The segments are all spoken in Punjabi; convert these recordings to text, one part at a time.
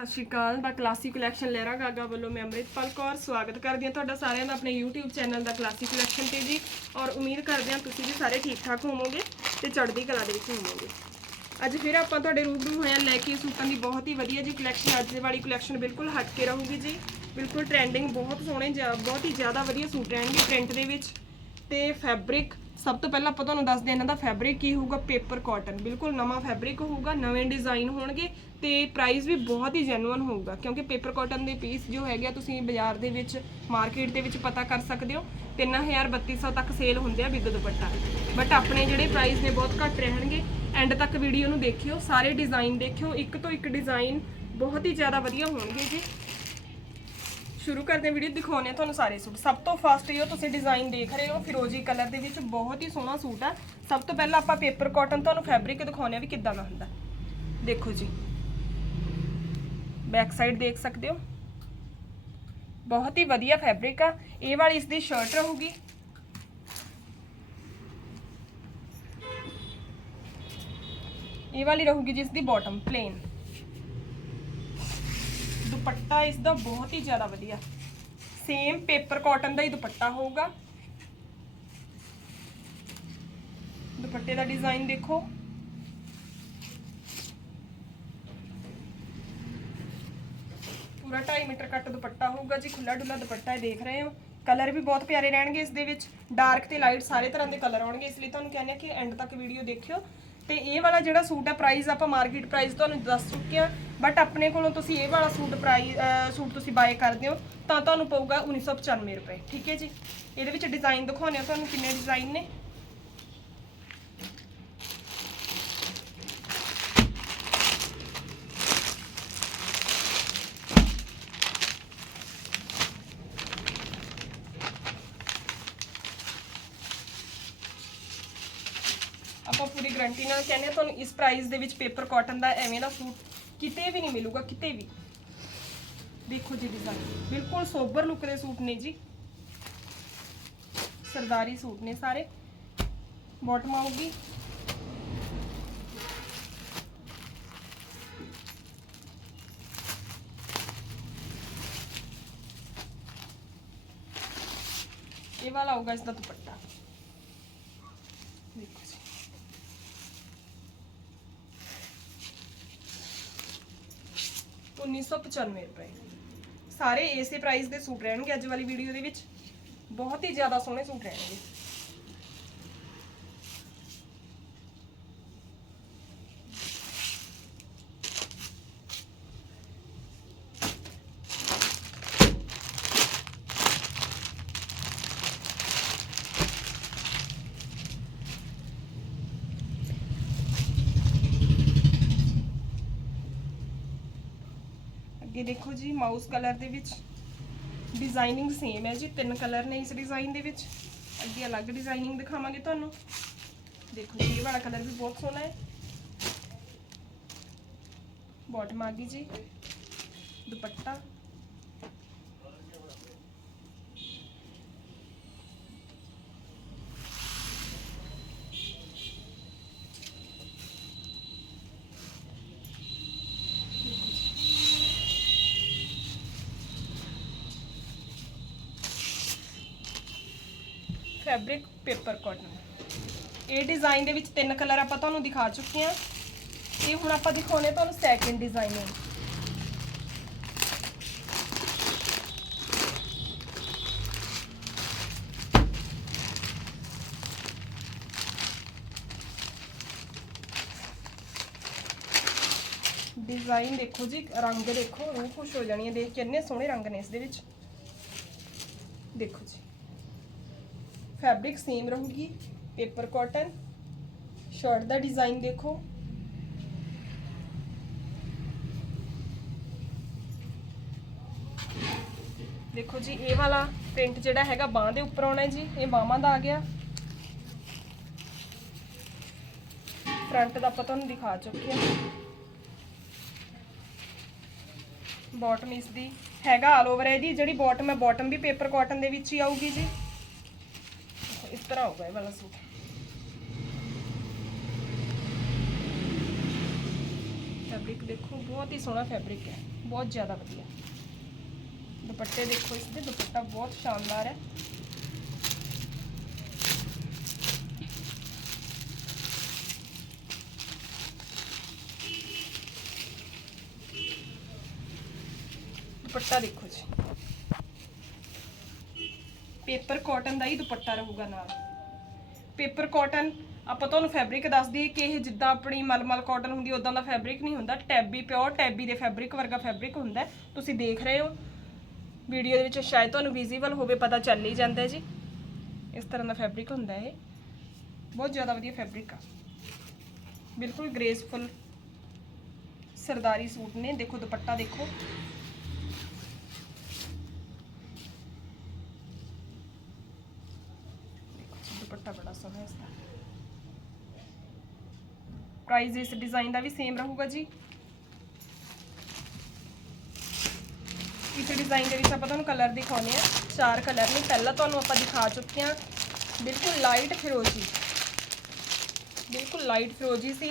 ਸਤਿ ਸ਼੍ਰੀ ਅਕਾਲ ਦਾ ਕਲਾਸਿਕ ਕਲੈਕਸ਼ਨ ਲਹਿਰਾ ਗਾਗਾ ਵੱਲੋਂ ਮੈਂ ਅੰਮ੍ਰਿਤਪਾਲ ਕੌਰ ਸਵਾਗਤ ਕਰਦੀ ਹਾਂ ਤੁਹਾਡਾ ਸਾਰਿਆਂ ਦਾ ਆਪਣੇ YouTube ਚੈਨਲ ਦਾ ਕਲਾਸੀ ਕਲੈਕਸ਼ਨ ਤੇ ਜੀ। ਔਰ ਉਮੀਦ ਕਰਦੇ ਹਾਂ ਤੁਸੀਂ ਵੀ ਸਾਰੇ ਠੀਕ ਠਾਕ ਹੋਵੋਗੇ ਤੇ ਚੜ੍ਹਦੀ ਕਲਾ ਦੇ ਵਿੱਚ ਹੋਵੋਗੇ। ਅੱਜ ਫਿਰ ਆਪਾਂ ਤੁਹਾਡੇ ਰੂਬਰੂ ਹੋਇਆ ਲੈ ਕੇ ਸੂਟਾਂ ਦੀ ਬਹੁਤ ਹੀ ਵਧੀਆ ਜੀ ਕਲੈਕਸ਼ਨ ਅੱਜ ਵਾਲੀ ਕਲੈਕਸ਼ਨ ਬਿਲਕੁਲ ਹਟ ਕੇ ਰਹੂਗੀ ਜੀ। ਬਿਲਕੁਲ ਟ੍ਰੈਂਡਿੰਗ ਬਹੁਤ ਸੋਹਣੇ ਬਹੁਤ ਹੀ ਜ਼ਿਆਦਾ ਵਧੀਆ ਸੂਟ ਰਹਿਣਗੇ ਪ੍ਰਿੰਟ ਦੇ ਵਿੱਚ। ਤੇ ਫੈਬਰਿਕ ਸਭ ਤੋਂ ਪਹਿਲਾਂ ਆਪਾਂ ਤੁਹਾਨੂੰ ਦੱਸਦੇ ਹਾਂ ਇਹਨਾਂ ਦਾ ਫੈਬਰਿਕ ਕੀ ਹੋਊਗਾ? ਪੇਪਰ ਕਾਟਨ ਬਿਲਕੁਲ ਨਵਾਂ ਫੈਬਰਿਕ ਹੋਊਗਾ, ਨਵੇਂ ਡਿਜ਼ਾਈਨ ਹੋਣਗੇ ਤੇ ਪ੍ਰਾਈਸ ਵੀ ਬਹੁਤ ਹੀ ਜੈਨੂਅਨ ਹੋਊਗਾ ਕਿਉਂਕਿ ਪੇਪਰ ਕਾਟਨ ਦੇ ਪੀਸ ਜੋ ਹੈਗੇ ਆ ਤੁਸੀਂ ਬਾਜ਼ਾਰ ਦੇ ਵਿੱਚ ਮਾਰਕੀਟ ਦੇ ਵਿੱਚ ਪਤਾ ਕਰ ਸਕਦੇ ਹੋ 3000 3200 ਤੱਕ ਸੇਲ ਹੁੰਦੇ ਆ ਬਿੱਗ ਦੁਪੱਟਾ। ਬਟ ਆਪਣੇ ਜਿਹੜੇ ਪ੍ਰਾਈਸ ਨੇ ਬਹੁਤ ਘੱਟ ਰਹਿਣਗੇ ਐਂਡ ਤੱਕ ਵੀਡੀਓ ਨੂੰ ਦੇਖਿਓ, ਸਾਰੇ ਡਿਜ਼ਾਈਨ ਦੇਖਿਓ, ਇੱਕ ਤੋਂ ਇੱਕ ਡਿਜ਼ਾਈਨ ਬਹੁਤ ਹੀ ਜ਼ਿਆਦਾ ਵਧੀਆ ਹੋਣਗੇ ਜੀ। ਸ਼ੁਰੂ ਕਰਦੇ ਹਾਂ, ਵੀਡੀਓ ਦਿਖਾਉਂਦੇ ਹਾਂ ਤੁਹਾਨੂੰ ਸਾਰੇ ਸੂਟ। ਸਭ ਤੋਂ ਫਸਟ ਜੋ ਤੁਸੀਂ ਡਿਜ਼ਾਈਨ ਦੇਖ ਰਹੇ ਹੋ, ਫਿਰੋਜ਼ੀ ਕਲਰ ਦੇ ਵਿੱਚ ਬਹੁਤ ਹੀ ਸੋਹਣਾ ਸੂਟ ਆ ਸਭ ਤੋਂ ਪਹਿਲਾਂ ਆਪਾਂ ਪੇਪਰ ਕਾਟਨ ਤੁਹਾਨੂੰ ਫੈਬਰਿਕ ਦਿਖਾਉਂਦੇ ਹਾਂ ਵੀ ਕਿੱਦਾਂ ਦਾ ਹੁੰਦਾ। ਦੇਖੋ ਜੀ। ਬੈਕ ਸਾਈਡ ਦੇਖ ਸਕਦੇ ਹੋ। ਬਹੁਤ ਹੀ ਵਧੀਆ ਫੈਬਰਿਕ ਆ। ਇਹ ਵਾਲੀ ਇਸ ਦੀ ਸ਼ਰਟ ਰਹੂਗੀ। ਇਹ ਵਾਲੀ ਰਹੂਗੀ ਜਿਸ ਦੀ ਬਾਟਮ ਪਲੇਨ ਦੁਪੱਟਾ ਇਸ ਦਾ ਬਹੁਤ ਹੀ ਜ਼ਿਆਦਾ ਵਧੀਆ। ਸੇਮ ਪੇਪਰ ਕਾਟਨ ਦਾ ਹੀ ਦੁਪੱਟਾ ਹੋਊਗਾ। ਦੁਪੱਟੇ ਦਾ ਡਿਜ਼ਾਈਨ ਦੇਖੋ। ਪੂਰਾ 2.5 ਮੀਟਰ ਕੱਟ ਦੁਪੱਟਾ ਹੋਊਗਾ ਜੀ ਖੁੱਲਾ ਡੁੱਲਾ ਦੁਪੱਟਾ ਇਹ ਦੇਖ ਰਹੇ ਹੋ। ਕਲਰ ਵੀ ਬਹੁਤ ਪਿਆਰੇ ਰਹਿਣਗੇ ਇਸ ਦੇ ਵਿੱਚ। ਡਾਰਕ ਤੇ ਲਾਈਟ ਸਾਰੇ ਤਰ੍ਹਾਂ ਦੇ ਕਲਰ ਆਉਣਗੇ, ਇਸ ਲਈ ਤੁਹਾਨੂੰ ਕਹਿੰਦੇ ਆ ਕਿ ਐਂਡ ਤੱਕ ਵੀਡੀਓ ਦੇਖਿਓ। ਤੇ ਇਹ ਵਾਲਾ ਜਿਹੜਾ ਸੂਟ ਹੈ ਪ੍ਰਾਈਸ ਆਪਾਂ ਮਾਰਕੀਟ ਪ੍ਰਾਈਸ ਤੁਹਾਨੂੰ ਦੱਸ ਚੁੱਕੇ ਆ ਬਟ ਆਪਣੇ ਕੋਲੋਂ ਤੁਸੀਂ ਇਹ ਵਾਲਾ ਸੂਟ ਪ੍ਰਾਈਸ ਸੂਟ ਤੁਸੀਂ ਬਾਏ ਕਰਦੇ ਹੋ, ਤਾਂ ਤੁਹਾਨੂੰ ਪਊਗਾ 1995 ਰੁਪਏ, ਠੀਕ ਹੈ ਜੀ? ਇਹਦੇ ਵਿੱਚ ਡਿਜ਼ਾਈਨ ਦਿਖਾਉਂਦੇ ਆ ਤੁਹਾਨੂੰ ਕਿੰਨੇ ਡਿਜ਼ਾਈਨ ਨੇ ਆਪਾਂ ਪੂਰੀ ਗਾਰੰਟੀ ਨਾਲ ਕਹਿੰਦੇ ਹਾਂ ਤੁਹਾਨੂੰ ਇਸ ਪ੍ਰਾਈਸ ਦੇ ਵਿੱਚ ਪੇਪਰ ਕਾਟਨ ਦਾ ਐਵੇਂ ਦਾ ਸੂਟ ਕਿਤੇ ਵੀ ਨਹੀਂ ਮਿਲੂਗਾ, ਕਿਤੇ ਵੀ। ਦੇਖੋ ਜੀ ਡਿਜ਼ਾਈਨ ਬਿਲਕੁਲ ਸੋਬਰ ਲੁੱਕ ਦੇ ਸੂਟ ਨੇ ਜੀ। ਸਰਦਾਰੀ ਸੂਟ ਨੇ ਸਾਰੇ। ਬਾਟਮ ਆਊਗੀ। ਇਹ ਵਾਲਾ ਆਊਗਾ ਇਸ ਦਾ ਦੁਪੱਟਾ। 1995 ਰੁਪਏ। ਸਾਰੇ ਇਸੇ ਪ੍ਰਾਈਸ ਦੇ ਸੂਟ ਰਹਿਣਗੇ ਅੱਜ ਵਾਲੀ ਵੀਡੀਓ ਦੇ ਵਿੱਚ। ਬਹੁਤ ਹੀ ਜ਼ਿਆਦਾ ਸੋਹਣੇ ਸੂਟ ਰਹਿਣਗੇ। ਅੱਗੇ ਦੇਖੋ ਜੀ ਮਾਊਸ ਕਲਰ ਦੇ ਵਿੱਚ ਡਿਜ਼ਾਈਨਿੰਗ ਸੇਮ ਹੈ ਜੀ, ਤਿੰਨ ਕਲਰ ਨੇ ਇਸ ਡਿਜ਼ਾਈਨ ਦੇ ਵਿੱਚ। ਅੱਗੇ ਅਲੱਗ ਡਿਜ਼ਾਈਨਿੰਗ ਦਿਖਾਵਾਂਗੇ ਤੁਹਾਨੂੰ। ਦੇਖੋ ਜੀ, ਇਹ ਵਾਲਾ ਕਲਰ ਵੀ ਬਹੁਤ ਸੋਹਣਾ ਹੈ। ਬਾਟਮ ਆ ਗਈ ਜੀ। ਦੁਪੱਟਾ। ਫੈਬਰਿਕ ਪੇਪਰ ਕਾਟਨ ਇਹ ਡਿਜ਼ਾਈਨ ਦੇ ਵਿੱਚ ਤਿੰਨ ਕਲਰ ਆਪਾਂ ਤੁਹਾਨੂੰ ਦਿਖਾ ਚੁੱਕੇ ਹਾਂ। ਇਹ ਹੁਣ ਆਪਾਂ ਦਿਖਾਉਣੇ ਤੁਹਾਨੂੰ ਸੈਕਿੰਡ ਡਿਜ਼ਾਈਨ ਹੈ ਡਿਜ਼ਾਈਨ ਦੇਖੋ ਜੀ, ਰੰਗ ਦੇਖੋ, ਰੂਹ ਖੁਸ਼ ਹੋ ਜਾਣੀ ਹੈ। ਦੇਖ ਕਿੰਨੇ ਸੋਹਣੇ ਰੰਗ ਨੇ ਇਸ ਦੇ ਵਿੱਚ। ਦੇਖੋ ਜੀ। ਫੈਬਰਿਕ ਸੇਮ ਰਹੂਗੀ, ਪੇਪਰ ਕਾਟਨ, ਸ਼ਰਟ ਦਾ ਡਿਜ਼ਾਈਨ ਦੇਖੋ। ਦੇਖੋ ਜੀ, ਇਹ ਵਾਲਾ ਪ੍ਰਿੰਟ ਜਿਹੜਾ ਹੈਗਾ ਬਾਹ ਦੇ ਉੱਪਰ ਆਉਣਾ ਜੀ, ਇਹ ਬਾਹਾਂ ਦਾ ਆ ਗਿਆ। ਫਰੰਟ ਦਾ ਆਪਾਂ ਤੁਹਾਨੂੰ ਦਿਖਾ ਚੁੱਕੇ ਹਾਂ। ਬਾਟਮ ਇਸ ਦੀ ਹੈਗਾ ਆਲ ਓਵਰ ਹੈ ਜੀ, ਜਿਹੜੀ ਬਾਟਮ ਹੈ ਬਾਟਮ ਵੀ ਪੇਪਰ ਕਾਟਨ ਦੇ ਵਿੱਚ ਹੀ ਆਊਗੀ ਜੀ। ਤਰ੍ਹਾਂ ਹੋਊਗਾ ਇਹ ਵਾਲਾ ਸੂਟ ਫੈਬਰਿਕ ਦੇਖੋ ਬਹੁਤ ਹੀ ਸੋਹਣਾ ਫੈਬਰਿਕ ਹੈ ਬਹੁਤ ਜ਼ਿਆਦਾ ਵਧੀਆ ਦੁਪੱਟੇ ਦੇਖੋ ਇਸ ਦੇ ਦੁਪੱਟਾ ਬਹੁਤ ਸ਼ਾਨਦਾਰ ਹੈ ਦੁਪੱਟਾ ਦੇਖੋ ਜੀ ਪੇਪਰ ਕਾਟਨ ਦਾ ਹੀ ਦੁਪੱਟਾ ਰਹੂਗਾ ਨਾਲ। ਪੇਪਰ ਕਾਟਨ, ਆਪਾਂ ਤੁਹਾਨੂੰ ਫੈਬਰਿਕ ਦੱਸ ਦਈਏ ਕਿ ਇਹ ਜਿੱਦਾਂ ਆਪਣੀ ਮਲਮਲ ਕਾਟਨ ਹੁੰਦੀ ਉਦਾਂ ਦਾ ਫੈਬਰਿਕ ਨਹੀਂ ਹੁੰਦਾ। ਟੈਬੀ ਪਿਓਰ, ਟੈਬੀ ਦੇ ਫੈਬਰਿਕ ਵਰਗਾ ਫੈਬਰਿਕ ਹੁੰਦਾ। ਤੁਸੀਂ ਦੇਖ ਰਹੇ ਹੋ। ਵੀਡੀਓ ਦੇ ਵਿੱਚ ਸ਼ਾਇਦ ਤੁਹਾਨੂੰ ਵਿਜ਼ੀਬਲ ਹੋਵੇ, ਪਤਾ ਚੱਲ ਹੀ ਜਾਂਦਾ ਜੀ। ਇਸ ਤਰ੍ਹਾਂ ਦਾ ਫੈਬਰਿਕ ਹੁੰਦਾ ਇਹ। ਬਹੁਤ ਜ਼ਿਆਦਾ ਵਧੀਆ ਫੈਬਰਿਕ ਆ। ਬਿਲਕੁਲ ਗ੍ਰੇਸਫੁਲ ਸਰਦਾਰੀ ਸੂਟ ਨੇ। ਦੇਖੋ ਦੁਪੱਟਾ ਦੇਖੋ ਜੀ, ਦੁਪੱਟਾ ਬੜਾ ਸੋਹਣਾ ਇਸ ਦਾ ਪ੍ਰਾਈਸ ਇਸ ਡਿਜ਼ਾਈਨ ਦਾ ਵੀ ਸੇਮ ਰਹੂਗਾ ਜੀ। ਇਸ ਡਿਜ਼ਾਈਨ ਦੇ ਵਿੱਚ ਆਪਾਂ ਤੁਹਾਨੂੰ ਕਲਰ ਦਿਖਾਉਣੇ ਆ। ਚਾਰ ਕਲਰ ਨੇ। ਪਹਿਲਾਂ ਤੁਹਾਨੂੰ ਆਪਾਂ ਦਿਖਾ ਚੁੱਕੇ ਹਾਂ। ਬਿਲਕੁਲ ਲਾਈਟ ਫਿਰੋਜ਼ੀ। ਬਿਲਕੁਲ ਲਾਈਟ ਫਿਰੋਜ਼ੀ ਸੀ।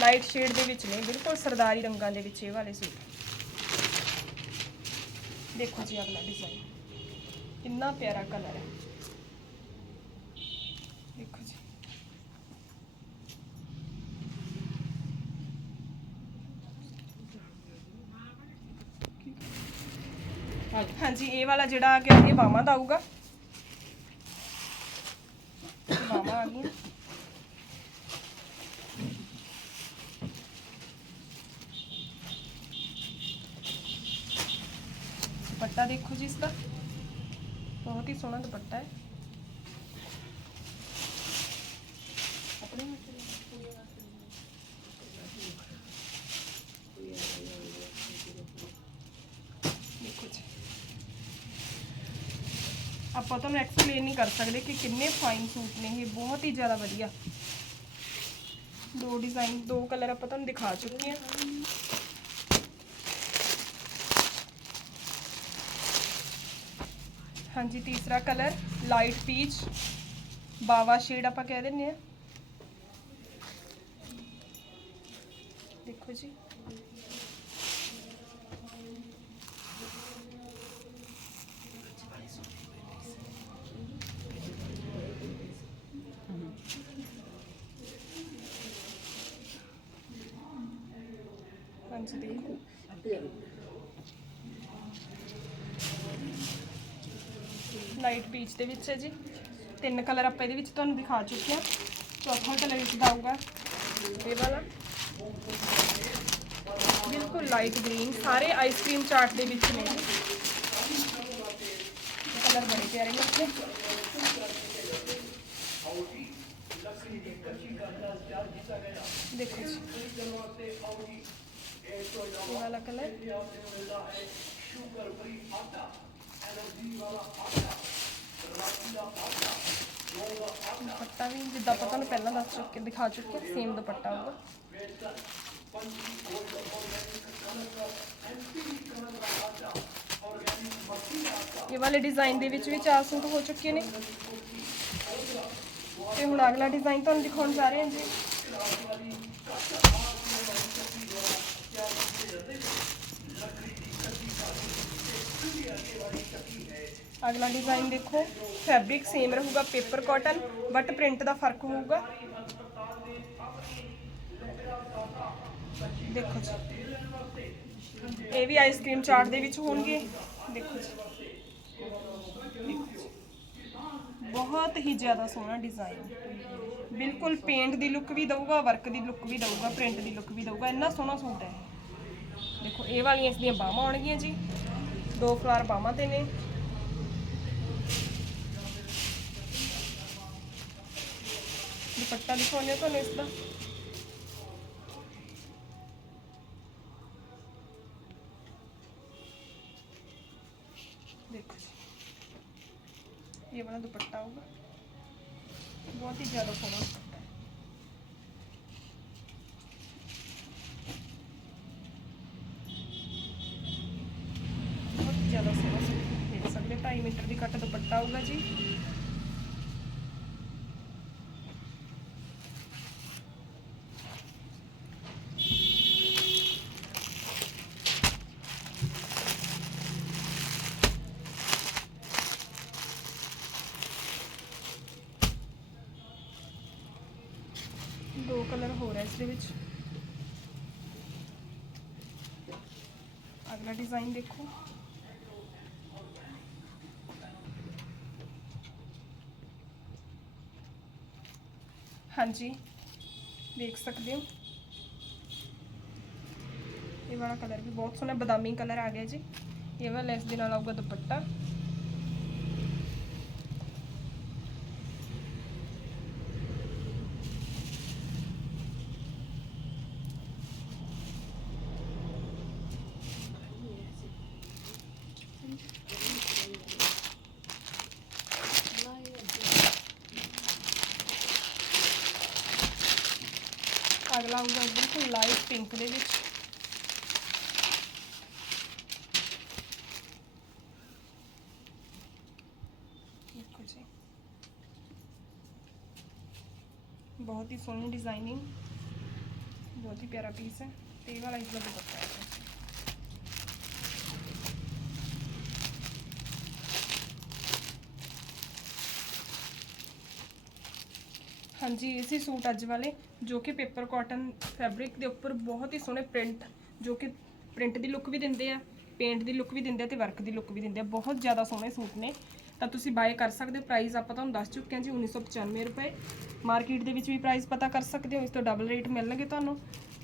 ਲਾਈਟ ਸ਼ੇਡ ਦੇ ਵਿੱਚ ਨੇ। ਬਿਲਕੁਲ ਸਰਦਾਰੀ ਰੰਗਾਂ ਦੇ ਵਿੱਚ ਇਹ ਵਾਲੇ ਸੂਟ। ਦੇਖੋ ਜੀ ਅਗਲਾ ਡਿਜ਼ਾਈਨ ਕਿੰਨਾ ਪਿਆਰਾ ਕਲਰ ਹੈ ਦੇਖੋ ਜੀ ਹਾਂਜੀ। ਇਹ ਵਾਲਾ ਜਿਹੜਾ ਆ ਗਿਆ, ਇਹ ਬਾਹਾਂ ਦਾ ਆਊਗਾ। ਬਾਹਾਂ ਆ ਗਈਆਂ ਦੁਪੱਟਾ ਦੇਖੋ ਜੀ ਇਸ ਦਾ ਬਹੁਤ ਹੀ ਸੋਹਣਾ ਦੁਪੱਟਾ ਹੈ ਦੇਖੋ ਜੀ ਆਪਾਂ ਤੁਹਾਨੂੰ ਐਕਸਪਲੇਨ ਨਹੀਂ ਕਰ ਸਕਦੇ ਕਿ ਕਿੰਨੇ ਫਾਈਨ ਸੂਟ ਨੇ ਇਹ, ਬਹੁਤ ਹੀ ਜ਼ਿਆਦਾ ਵਧੀਆ। ਦੋ ਡਿਜ਼ਾਈਨ ਦੋ ਕਲਰ ਆਪਾਂ ਤੁਹਾਨੂੰ ਦਿਖਾ ਚੁੱਕੇ ਹਾਂ। ਹਾਂਜੀ, ਤੀਸਰਾ ਕਲਰ ਲਾਈਟ ਪੀਚ ਬਾਵਾ ਸ਼ੇਡ ਆਪਾਂ ਕਹਿ ਦਿੰਨੇ ਆ ਦੇਖੋ ਜੀ। ਹਾਂਜੀ ਦੇਖੋ ਲਾਈਟ ਪੀਚ ਦੇ ਵਿੱਚ ਹੈ ਜੀ। ਤਿੰਨ ਕਲਰ ਆਪਾਂ ਇਹਦੇ ਵਿੱਚ ਤੁਹਾਨੂੰ ਦਿਖਾ ਚੁੱਕੇ ਹਾਂ। ਚੌਥਾ ਕਲਰ ਵਿੱਚ ਦਾ ਆਊਗਾ ਇਹ ਵਾਲਾ। ਬਿਲਕੁਲ ਲਾਈਟ ਗ੍ਰੀਨ ਸਾਰੇ ਆਈਸਕ੍ਰੀਮ ਚਾਰਟ ਦੇ ਵਿੱਚ ਨੇ। ਕਲਰ ਬੜੇ ਪਿਆਰੇ ਨੇ ਇੱਥੇ। ਦੇਖੋ ਜੀ। ਇਹ ਵਾਲਾ ਕਲਰ ਦੁਪੱਟਾ ਵੀ, ਜਿੱਦਾਂ ਆਪਾਂ ਤੁਹਾਨੂੰ ਪਹਿਲਾਂ ਦੱਸ ਚੁੱਕੇ ਦਿਖਾ ਚੁੱਕੇ ਸੇਮ ਦੁਪੱਟਾ ਹੋਊਗਾ। ਇਹ ਵਾਲੇ ਡਿਜ਼ਾਈਨ ਦੇ ਵਿੱਚ ਵੀ ਚਾਰ ਸੂਟ ਹੋ ਚੁੱਕੇ ਨੇ। ਤੇ ਹੁਣ ਅਗਲਾ ਡਿਜ਼ਾਈਨ ਤੁਹਾਨੂੰ ਦਿਖਾਉਣ ਜਾ ਰਹੇ ਹਾਂ ਜੀ। ਅਗਲਾ ਡਿਜ਼ਾਈਨ ਦੇਖੋ ਫੈਬਰਿਕ ਸੇਮ ਰਹੂਗਾ ਪੇਪਰ ਕਾਟਨ ਬਟ ਪ੍ਰਿੰਟ ਦਾ ਫ਼ਰਕ ਹੋਊਗਾ। ਦੇਖੋ ਜੀ, ਇਹ ਵੀ ਆਈਸਕ੍ਰੀਮ ਚਾਰਟ ਦੇ ਵਿੱਚ ਹੋਣਗੇ। ਦੇਖੋ ਜੀ, ਬਹੁਤ ਹੀ ਜ਼ਿਆਦਾ ਸੋਹਣਾ ਡਿਜ਼ਾਈਨ ਬਿਲਕੁਲ ਪੇਂਟ ਦੀ ਲੁੱਕ ਵੀ ਦਊਗਾ ਵਰਕ ਦੀ ਲੁੱਕ ਵੀ ਦਊਗਾ ਪ੍ਰਿੰਟ ਦੀ ਲੁੱਕ ਵੀ ਦਊਗਾ, ਇੰਨਾ ਸੋਹਣਾ ਸੂਟ ਹੈ। ਦੇਖੋ, ਇਹ ਵਾਲੀਆਂ ਇਸ ਦੀਆਂ ਬਾਹਾਂ ਆਉਣਗੀਆਂ ਜੀ। ਦੋ ਫਲਾਰ ਬਾਹਾਂ ਤੇ ਨੇ। ਦੁਪੱਟਾ ਦਿਖਾਉਂਦੇ ਹਾਂ ਤੁਹਾਨੂੰ ਇਸ ਦਾ। ਦੇਖੋ ਇਹ ਵਾਲਾ ਦੁਪੱਟਾ ਹੋਊਗਾ ਬਹੁਤ ਹੀ ਜ਼ਿਆਦਾ ਸੋਹਣਾ। ਜ਼ਿਆਦਾ ਸੋਹਣਾ ਸੂਟ ਦੇਖ ਸਕਦੇ 2.5 ਮੀਟਰ ਦੀ ਕੱਟ ਦੁਪੱਟਾ ਆਊਗਾ ਜੀ। ਦੋ ਕਲਰ ਹੋਰ ਹੈ ਇਸ ਦੇ ਵਿੱਚ। ਅਗਲਾ ਡਿਜ਼ਾਈਨ ਦੇਖੋ। ਹਾਂਜੀ ਦੇਖ ਸਕਦੇ ਹੋ। ਇਹ ਵਾਲਾ ਕਲਰ ਵੀ ਬਹੁਤ ਸੋਹਣਾ, ਬਦਾਮੀ ਕਲਰ ਆ ਗਿਆ ਜੀ। ਇਹ ਵਾਲਾ ਇਸ ਦੇ ਨਾਲ ਆਊਗਾ ਦੁਪੱਟਾ। ਅਗਲਾ ਆਊਗਾ ਬਿਲਕੁਲ ਲਾਈਟ ਪਿੰਕ ਦੇ ਵਿੱਚ। ਦੇਖੋ ਜੀ। ਬਹੁਤ ਹੀ ਸੋਹਣੀ ਡਿਜ਼ਾਈਨਿੰਗ ਬਹੁਤ ਹੀ ਪਿਆਰਾ ਪੀਸ ਹੈ। ਤੇ ਇਹ ਵਾਲਾ ਇਸ ਦਾ ਦੁਪੱਟਾ ਹੈ ਹਾਂਜੀ, ਇਹ ਸੀ ਸੂਟ ਅੱਜ ਵਾਲੇ, ਜੋ ਕਿ ਪੇਪਰ ਕਾਟਨ ਫੈਬਰਿਕ ਦੇ ਉੱਪਰ ਬਹੁਤ ਹੀ ਸੋਹਣੇ ਪ੍ਰਿੰਟ ਜੋ ਕਿ ਪ੍ਰਿੰਟ ਦੀ ਲੁੱਕ ਵੀ ਦਿੰਦੇ ਆ ਪੇਂਟ ਦੀ ਲੁੱਕ ਵੀ ਦਿੰਦੇ ਆ ਤੇ ਵਰਕ ਦੀ ਲੁੱਕ ਵੀ ਦਿੰਦੇ ਆ। ਬਹੁਤ ਜ਼ਿਆਦਾ ਸੋਹਣੇ ਸੂਟ ਨੇ। ਤਾਂ ਤੁਸੀਂ ਬਾਏ ਕਰ ਸਕਦੇ ਹੋ। ਪ੍ਰਾਈਸ ਆਪਾਂ ਤੁਹਾਨੂੰ ਦੱਸ ਚੁੱਕੇ ਹਾਂ ਜੀ 1995 ਰੁਪਏ। ਮਾਰਕੀਟ ਦੇ ਵਿੱਚ ਵੀ ਪ੍ਰਾਈਸ ਪਤਾ ਕਰ ਸਕਦੇ ਹੋ, ਇਸ ਤੋਂ ਡਬਲ ਰੇਟ ਮਿਲਣਗੇ ਤੁਹਾਨੂੰ।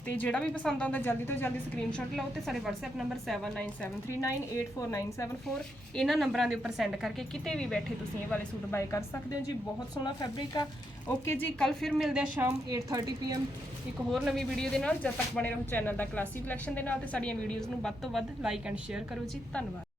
ਤੇ ਜਿਹੜਾ ਵੀ ਪਸੰਦ ਆਉਂਦਾ, ਜਲਦੀ ਤੋਂ ਜਲਦੀ ਸਕਰੀਨਸ਼ਾਟ ਲਓ ਤੇ ਸਾਡੇ WhatsApp ਨੰਬਰ 7973984974 ਇਹਨਾਂ ਨੰਬਰਾਂ ਦੇ ਉੱਪਰ ਸੈਂਡ ਕਰਕੇ ਕਿਤੇ ਵੀ ਬੈਠੇ ਤੁਸੀਂ ਇਹ ਵਾਲੇ ਸੂਟ ਬਾਏ ਕਰ ਸਕਦੇ ਹੋ ਜੀ। ਬਹੁਤ ਸੋਹਣਾ ਫੈਬਰਿਕ ਆ। ਓਕੇ ਜੀ ਕੱਲ ਫਿਰ ਮਿਲਦੇ ਆ ਸ਼ਾਮ 8:30 ਪੀਐਮ ਇੱਕ ਹੋਰ ਨਵੀਂ ਵੀਡੀਓ ਦੇ ਨਾਲ, ਜਦ ਤੱਕ ਬਣੇ ਰਹੋ ਚੈਨਲ ਦਾ ਕਲਾਸੀ ਕਲੈਕਸ਼ਨ ਦੇ ਨਾਲ ਤੇ ਸਾਡੀਆਂ ਵੀਡੀਓਜ਼ ਨੂੰ ਵੱਧ ਤੋਂ ਵੱਧ ਲਾਈਕ ਐਂਡ ਸ਼ੇਅਰ ਕਰੋ ਜੀ। ਧੰਨਵਾਦ।